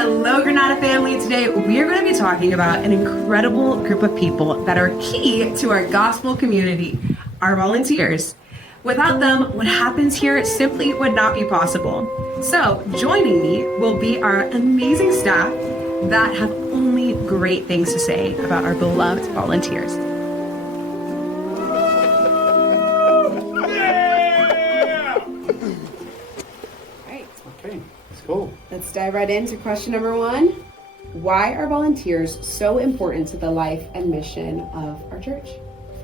Hello, Granada family. Today we are going to be talking about an incredible group of people that are key to our gospel community, our volunteers. Without them, what happens here simply would not be possible. So, joining me will be our amazing staff that have only great things to say about our beloved volunteers. Cool. Let's dive right into question number 1. Why are volunteers so important to the life and mission of our church?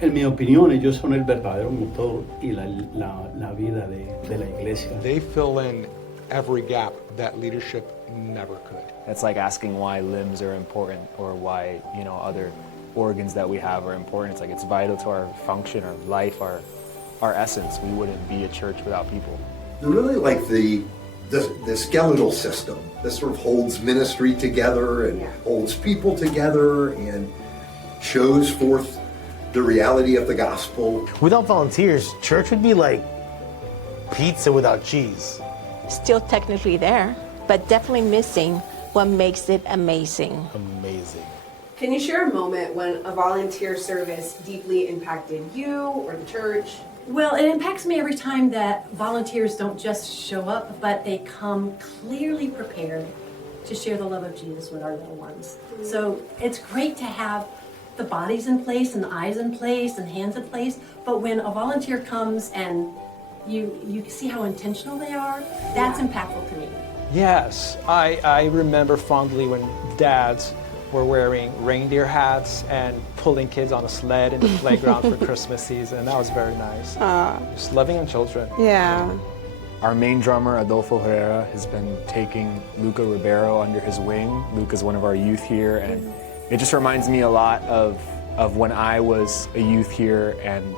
En mi opinión, ellos son el verdadero motor y la vida de la iglesia. They fill in every gap that leadership never could. It's like asking why limbs are important or why, other organs that we have are important. It's like it's vital to our function, our life, our essence. We wouldn't be a church without people. They're really like the skeletal system. This sort of holds ministry together and holds people together and shows forth the reality of the gospel. Without volunteers, church would be like pizza without cheese. Still technically there, but definitely missing what makes it amazing. Amazing. Can you share a moment when a volunteer service deeply impacted you or the church? Well, it impacts me every time that volunteers don't just show up, but they come clearly prepared to share the love of Jesus with our little ones. So it's great to have the bodies in place and the eyes in place and hands in place, but when a volunteer comes and you see how intentional they are, that's impactful to me. Yes, I remember fondly when dads were wearing reindeer hats and pulling kids on a sled in the playground for Christmas season. That was very nice. Just loving on children. Yeah. Our main drummer, Adolfo Herrera, has been taking Luca Ribeiro under his wing. Luca's one of our youth here, and it just reminds me a lot of when I was a youth here, and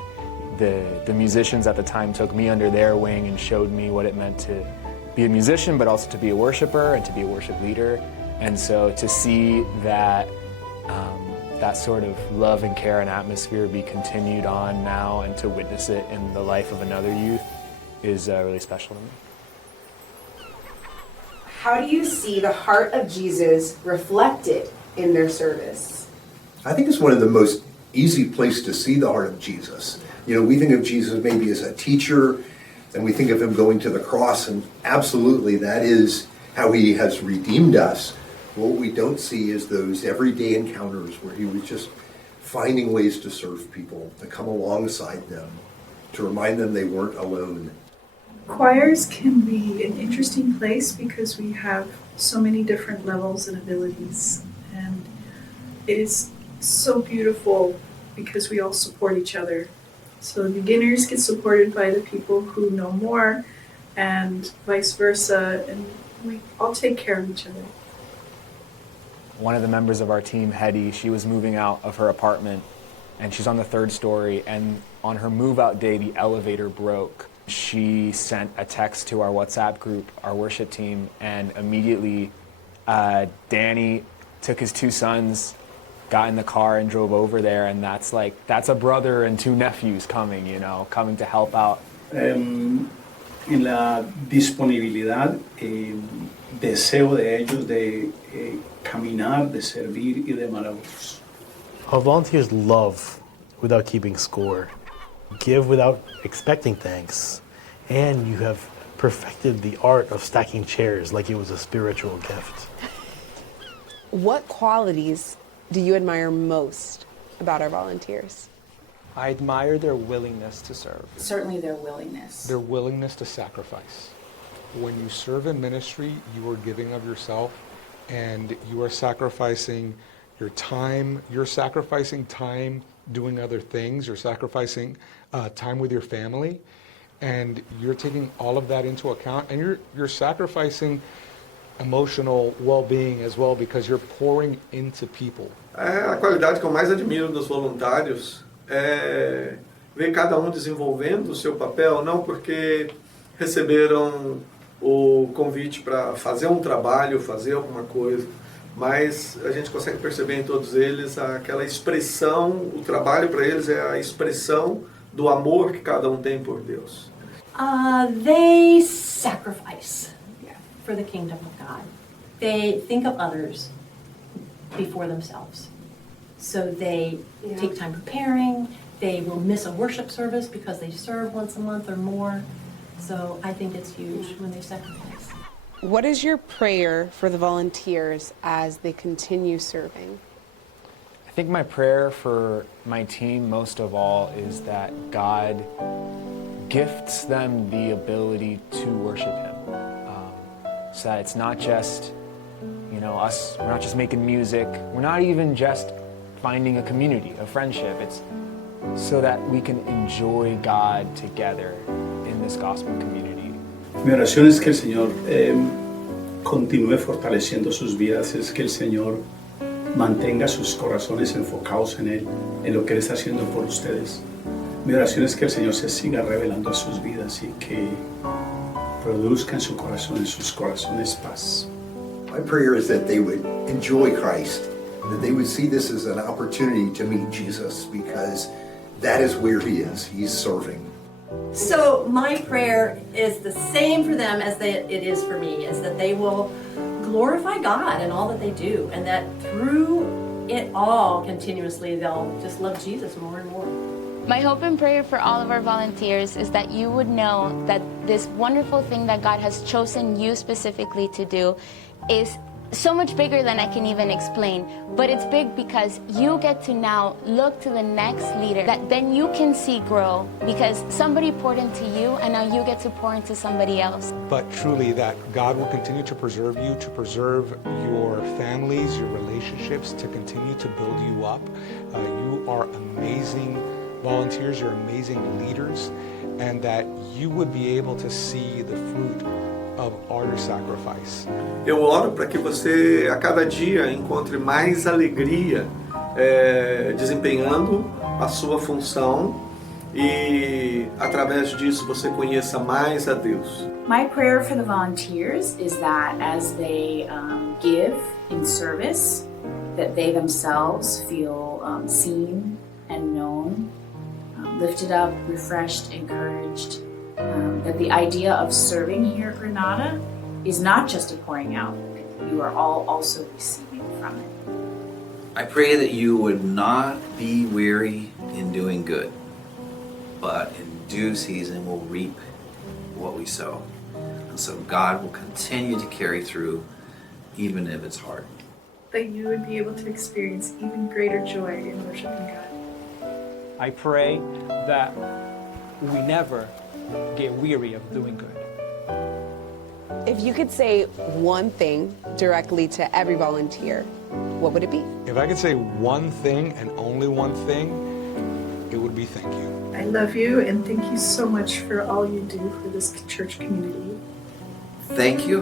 the musicians at the time took me under their wing and showed me what it meant to be a musician, but also to be a worshiper and to be a worship leader. And so to see that that sort of love and care and atmosphere be continued on now and to witness it in the life of another youth is really special to me. How do you see the heart of Jesus reflected in their service? I think it's one of the most easy places to see the heart of Jesus. We think of Jesus maybe as a teacher, and we think of him going to the cross, and absolutely that is how he has redeemed us. What we don't see is those everyday encounters where he was just finding ways to serve people, to come alongside them, to remind them they weren't alone. Choirs can be an interesting place because we have so many different levels and abilities. And it is so beautiful because we all support each other. So the beginners get supported by the people who know more and vice versa. And we all take care of each other. One of the members of our team, Hetty, she was moving out of her apartment and she's on the 3rd story, and on her move out day the elevator broke. She sent a text to our WhatsApp group, our worship team, and immediately Danny took his 2 sons, got in the car and drove over there, and that's a brother and 2 nephews coming to help out. En la disponibilidad, deseo de ellos de caminar, de servir y de amar a otros. Our volunteers love without keeping score, give without expecting thanks, and you have perfected the art of stacking chairs like it was a spiritual gift. What qualities do you admire most about our volunteers? I admire their willingness to serve. Certainly their willingness. Their willingness to sacrifice. When you serve in ministry, you are giving of yourself, and you are sacrificing your time. You're sacrificing time doing other things. You're sacrificing time with your family, and you're taking all of that into account, and you're sacrificing emotional well-being as well, because you're pouring into people. A qualidade que eu mais admiro dos voluntários é ver cada um desenvolvendo o seu papel, não porque receberam o convite para fazer um trabalho, fazer alguma coisa, mas a gente consegue perceber em todos eles aquela expressão, o trabalho para eles é a expressão do amor que cada um tem por Deus. They sacrifice for the kingdom of God. they think of others before themselves. So they take time preparing, they will miss a worship service because they serve once a month or more. So I think it's huge when they sacrifice. What is your prayer for the volunteers as they continue serving? I think my prayer for my team most of all is that God gifts them the ability to worship Him. So that it's not just, us, we're not just making music, we're not even just finding a community, a friendship. It's so that we can enjoy God together in this gospel community. Mi oración es que el Señor continúe fortaleciendo sus vidas, es que el Señor mantenga sus corazones enfocados en Él, en lo que Él está haciendo por ustedes. Mi oración es que el Señor se siga revelando a sus vidas y que produzca en sus corazones paz. My prayer is that they would enjoy Christ, that they would see this as an opportunity to meet Jesus, because that is where He is. He's serving. So my prayer is the same for them as it is for me, is that they will glorify God in all that they do, and that through it all continuously they'll just love Jesus more and more. My hope and prayer for all of our volunteers is that you would know that this wonderful thing that God has chosen you specifically to do is so much bigger than I can even explain. But it's big because you get to now look to the next leader that then you can see grow, because somebody poured into you and now you get to pour into somebody else. But truly that God will continue to preserve you, to preserve your families, your relationships, to continue to build you up. You are amazing volunteers, you're amazing leaders, and that you would be able to see the fruit of all your sacrifice. Eu oro para que você a cada dia encontre mais alegria desempenhando a sua função e através disso você conheça mais a Deus. My prayer for the volunteers is that as they give in service, that they themselves feel seen and known, lifted up, refreshed, encouraged. That the idea of serving here at Granada is not just a pouring out, you are all also receiving from it. I pray that you would not be weary in doing good, but in due season will reap what we sow. And so God will continue to carry through even if it's hard. That you would be able to experience even greater joy in worshiping God. I pray that we never get weary of doing good. If you could say one thing directly to every volunteer, what would it be? If I could say one thing and only one thing, it would be thank you. I love you and thank you so much for all you do for this church community. Thank you.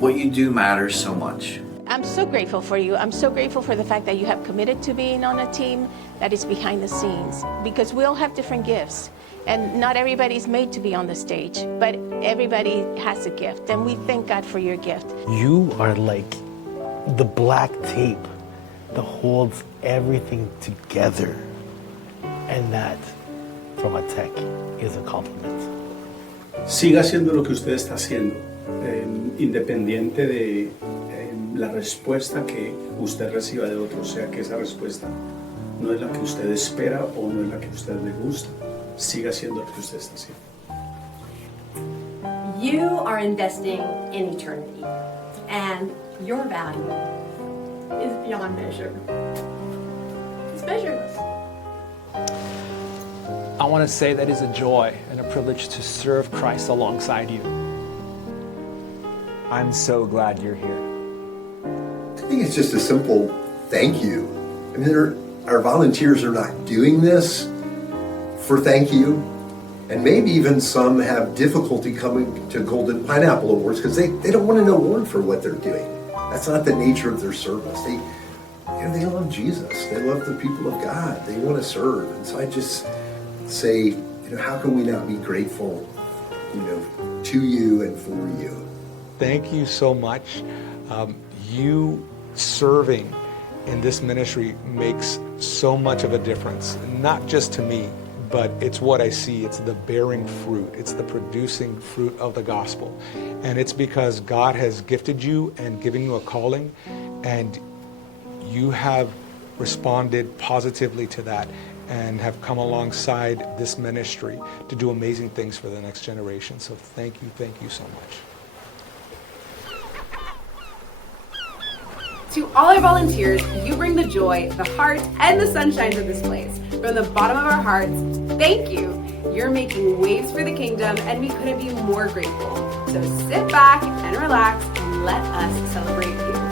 What you do matters so much. I'm so grateful for you. I'm so grateful for the fact that you have committed to being on a team that is behind the scenes, because we all have different gifts. And not everybody's made to be on the stage, but everybody has a gift, and we thank God for your gift. You are like the black tape that holds everything together. And that, from a tech, is a compliment. Siga haciendo lo que usted está haciendo, independiente de la respuesta que usted reciba de otros, sea que esa respuesta no es la que usted espera o no es la que a usted le gusta. Siga haciendo lo que usted está haciendo. You are investing in eternity, and your value is beyond measure. It's measureless. I want to say that it's a joy and a privilege to serve Christ alongside you. I'm so glad you're here. I think it's just a simple thank you. I mean, our volunteers are not doing this for thank you, and maybe even some have difficulty coming to Golden Pineapple Awards because they don't want an award for what they're doing. That's not the nature of their service. They love Jesus. They love the people of God. They want to serve. And so I just say, how can we not be grateful, to you and for you? Thank you so much. You serving in this ministry makes so much of a difference, not just to me, but it's what I see. It's the bearing fruit. It's the producing fruit of the gospel. And it's because God has gifted you and given you a calling, and you have responded positively to that and have come alongside this ministry to do amazing things for the next generation. So thank you so much. To all our volunteers, you bring the joy, the heart, and the sunshine to this place. From the bottom of our hearts, thank you. You're making waves for the kingdom, and we couldn't be more grateful. So sit back and relax and let us celebrate you.